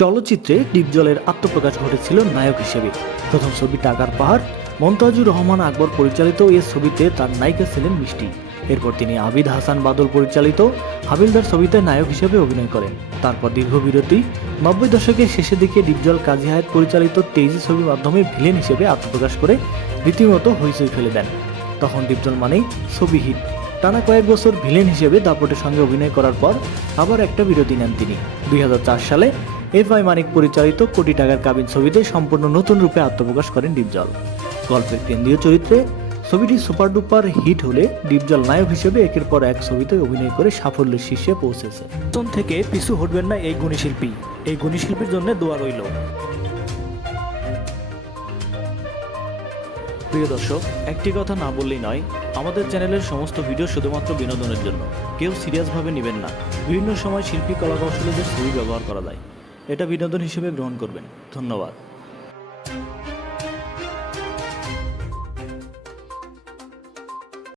চলচ্চিত্রে ডিপজলের আত্মপ্রকাশ ঘটেছিল নায়ক হিসেবে। প্রথম ছবি টাকার পাহাড়, মন্তাজুর রহমান আকবর পরিচালিত এই ছবিতে তার নায়িকা ছিলেন মিষ্টি। এরপর তিনি আবিদ হাসান বাদল পরিচালিত হাবিলদার ছবিতে নায়ক হিসেবে অভিনয় করেন। তারপর দীর্ঘ বিরতি 90 দশকের শেষের দিকে ডিপজল কাজী হায়াত পরিচালিত তেইজি ছবির মাধ্যমে ভিলেন হিসেবে আত্মপ্রকাশ করে রীতিমতো হইচই ফেলে দেন। তখন ডিপজল মানেই ছবি হিট। টানা কয়েক বছর ভিলেন হিসেবে দাপটের সঙ্গে অভিনয় করার পর আবার একটা বিরতি নেন তিনি। 2004 সালে এফআই মানিক পরিচালিত কোটি টাকার কাবিন ছবিতে সম্পূর্ণ নতুন রূপে আত্মপ্রকাশ করেন ডিপজল। গল্পের কেন্দ্রীয় চরিত্রে ছবিটি সুপার ডুপার হিট হলে ডিপজল নায়ক হিসেবে একের পর এক ছবিতে অভিনয় করে সাফল্যের শীর্ষে পৌঁছেছে। প্রথম থেকে পিছু হটবেন না এই গুণী শিল্পী। এই গুণী শিল্পীর জন্য দোয়া রইল। প্রিয় দর্শক, একটি কথা না বললেই নয়, আমাদের চ্যানেলের সমস্ত ভিডিও শুধুমাত্র বিনোদনের জন্য। কেউ সিরিয়াসভাবে নেবেন না। বিভিন্ন সময় শিল্পী কলাকৌশলীদের ছবি ব্যবহার করা যায়, এটা বিনোদন হিসেবে গ্রহণ করবেন। ধন্যবাদ।